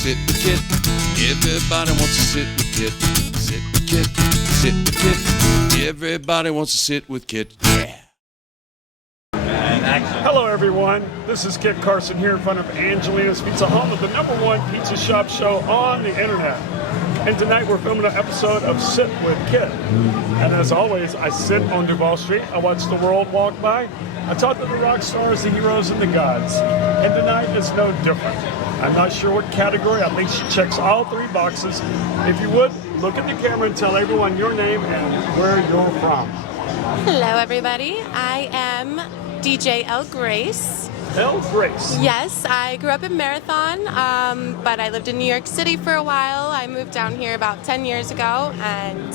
sit with Kit. Everybody wants to sit with Kit. Sit with Kit. Sit with Kit. Everybody wants to sit with Kit. Yeah. Hello everyone, this is Kit Carson here in front of Angelina's Pizza, home of the #1 pizza shop show on the internet. And tonight we're filming an episode of Sit with Kit. And as always, I sit on Duval Street, I watch the world walk by, I talk to the rock stars, the heroes, and the gods. And tonight is no different. I'm not sure what category, I think she checks all 3 boxes. If you would, look at the camera and tell everyone your name and where you're from. Hello everybody, I am DJ El Grace. El Grace. Yes, I grew up in Marathon, but I lived in New York City for a while. I moved down here about 10 years ago, and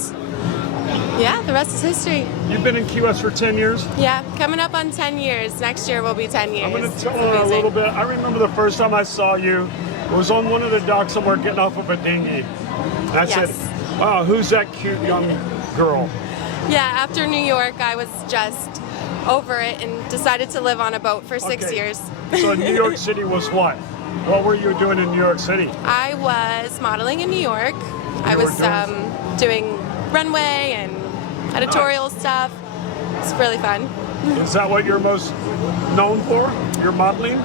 yeah, the rest is history. You've been in Key West for 10 years? Yeah, coming up on 10 years. Next year will be 10 years. I'm going to tell her a little bit. I remember the first time I saw you, it was on one of the docks somewhere getting off of a dinghy. And I said, wow, who's that cute young girl? Yeah, after New York, I was just over it and decided to live on a boat for 6 years. So New York City was what? What were you doing in New York City? I was modeling in New York. I was doing runway and editorial stuff. It's really fun. Is that what you're most known for? Your modeling?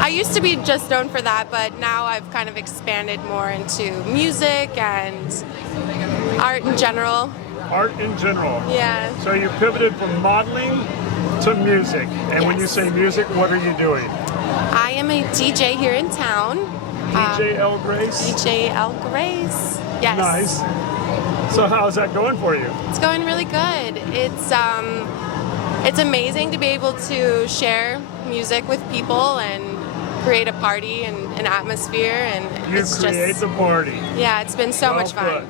I used to be just known for that, but now I've kind of expanded more into music and art in general. Art in general. Yeah. So you pivoted from modeling to music. And when you say music, what are you doing? I am a DJ here in town. DJ El Grace? DJ El Grace. Yes. Nice. So how's that going for you? It's going really good. It's amazing to be able to share music with people and create a party and an atmosphere, and it's create the party. Yeah, it's been so much fun.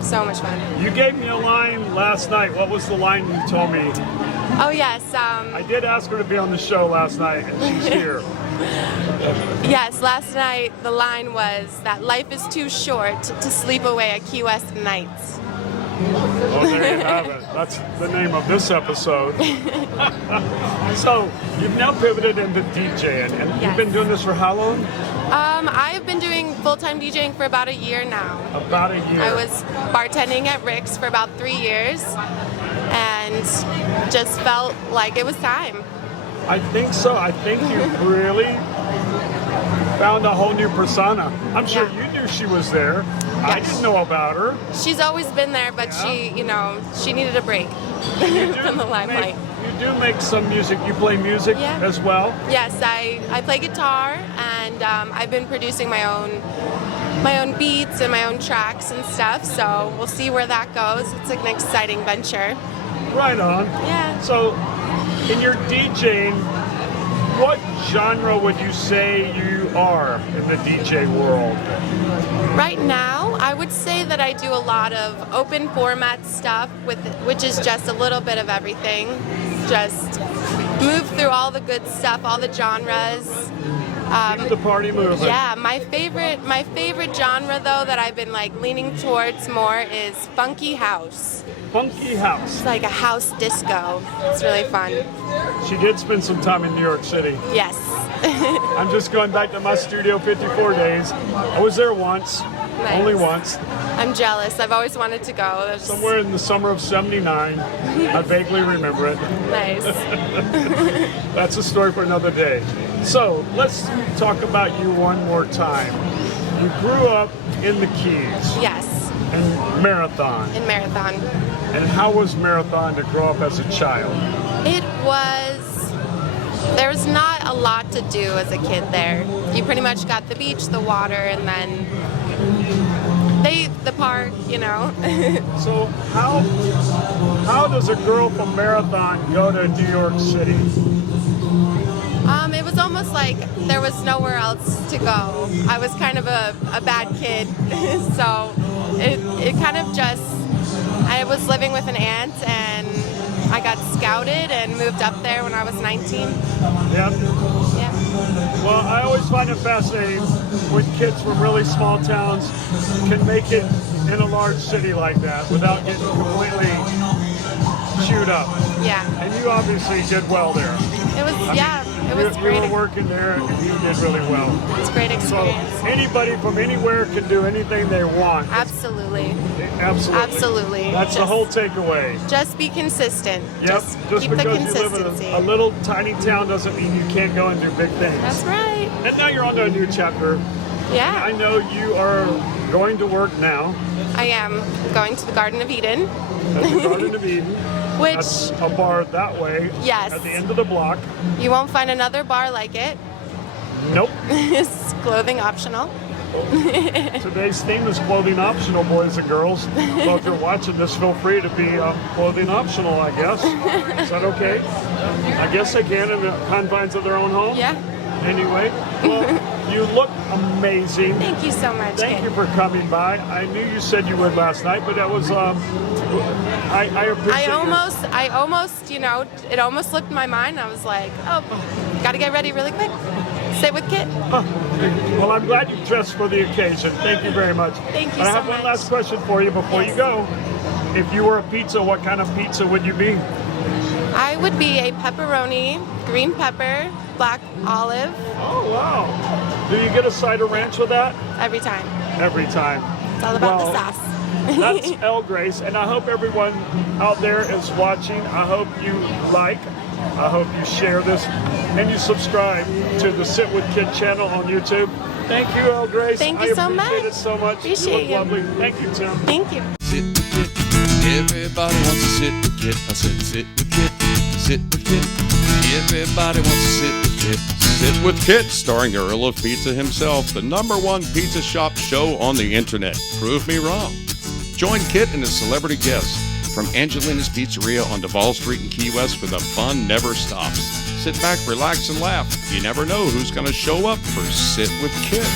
So much fun. You gave me a line last night. What was the line you told me? Oh yes. I did ask her to be on the show last night, and she's here. Yes, last night the line was that life is too short to sleep away at Key West nights. Well, there you have it. That's the name of this episode. So, you've now pivoted into DJing, and you've been doing this for how long? I've been doing full-time DJing for about a year now. About a year. I was bartending at Rick's for about 3 years, and just felt like it was time. I think so. I think you really found a whole new persona. I'm sure you knew she was there. Yes. I didn't know about her. She's always been there, but she needed a break from the limelight. You do make some music. You play music as well? Yes, I play guitar, and I've been producing my own beats and my own tracks and stuff, so we'll see where that goes. It's an exciting venture. Right on. Yeah. So, in your DJing, what genre would you say you are in the DJ world? Right now, I would say that I do a lot of open format stuff, which is just a little bit of everything. Just move through all the good stuff, all the genres. The party movement. Yeah, my favorite genre though that I've been leaning towards more is funky house. Funky house. It's like a house disco. It's really fun. She did spend some time in New York City. Yes. I'm just going back to my Studio 54 days. I was there once, only once. I'm jealous. I've always wanted to go. Somewhere in the summer of '79. I vaguely remember it. Nice. That's a story for another day. So let's talk about you one more time. You grew up in the Keys. Yes. In Marathon. In Marathon. And how was Marathon to grow up as a child? There was not a lot to do as a kid there. You pretty much got the beach, the water, and then the park, So how does a girl from Marathon go to New York City? It was almost like there was nowhere else to go. I was kind of a bad kid, so it kind of just, I was living with an aunt, and I got scouted and moved up there when I was 19. Yeah. Yeah. Well, I always find it fascinating when kids from really small towns can make it in a large city like that without getting completely chewed up. Yeah. And you obviously did well there. It was, It was you great. were working there, and you did really well. It was a great So experience. anybody from anywhere can do anything they want. Absolutely. Absolutely. Absolutely. That's the Just- whole takeaway. Just be consistent. Yep. Just keep the because you live consistency. in a little tiny town doesn't mean you can't go and do big things. That's right. And now you're on to a new chapter. I Yeah, know you are going to work now I am going to the Garden of Eden, at the Garden of Eden. which That's a bar that way. Yes. At the end of the block. you won't find another bar like it. Nope. It's clothing optional. Today's theme is clothing optional, boys and girls. Well, if you're watching this, feel free to be clothing optional, I guess. Is that okay? I guess they can in the confines of their own home. Yeah. Anyway, well, you look amazing. Thank you so much. Thank Kit. you for coming by. I knew you said you would last night, but that was I appreciate. I almost, it almost slipped my mind. I was like, oh, gotta get ready really quick. Sit with Kit. Well, I'm glad you dressed for the occasion. Thank you very much. Thank you I so have one much. last question for you before Yes. you go. If you were a pizza, what kind of pizza would you be? I would be a pepperoni, green pepper, black olive Oh wow! Do you get a side of ranch with that? every time. Every time. It's all about Well, the sauce. That's El Grace, and I hope everyone out there is watching. I hope you like, I hope you share this, and you subscribe to the Sit With Kid channel on YouTube. Thank you, El Grace. Thank you so I appreciate much. it so much. Appreciate you look you. lovely. Thank you, Tim. Thank you. Sit with Kit. Everybody wants to sit with Kit. I said, sit with Kit. Sit with Kit. Everybody wants to sit with Kit. Sit with Kit, starring the Earl of Pizza himself, the #1 pizza shop show on the internet. Prove me wrong. Join Kit and his celebrity guests from Angelina's Pizzeria on Duval Street in Key West, where the fun never stops. Sit back, relax, and laugh. You never know who's going to show up for Sit with Kit.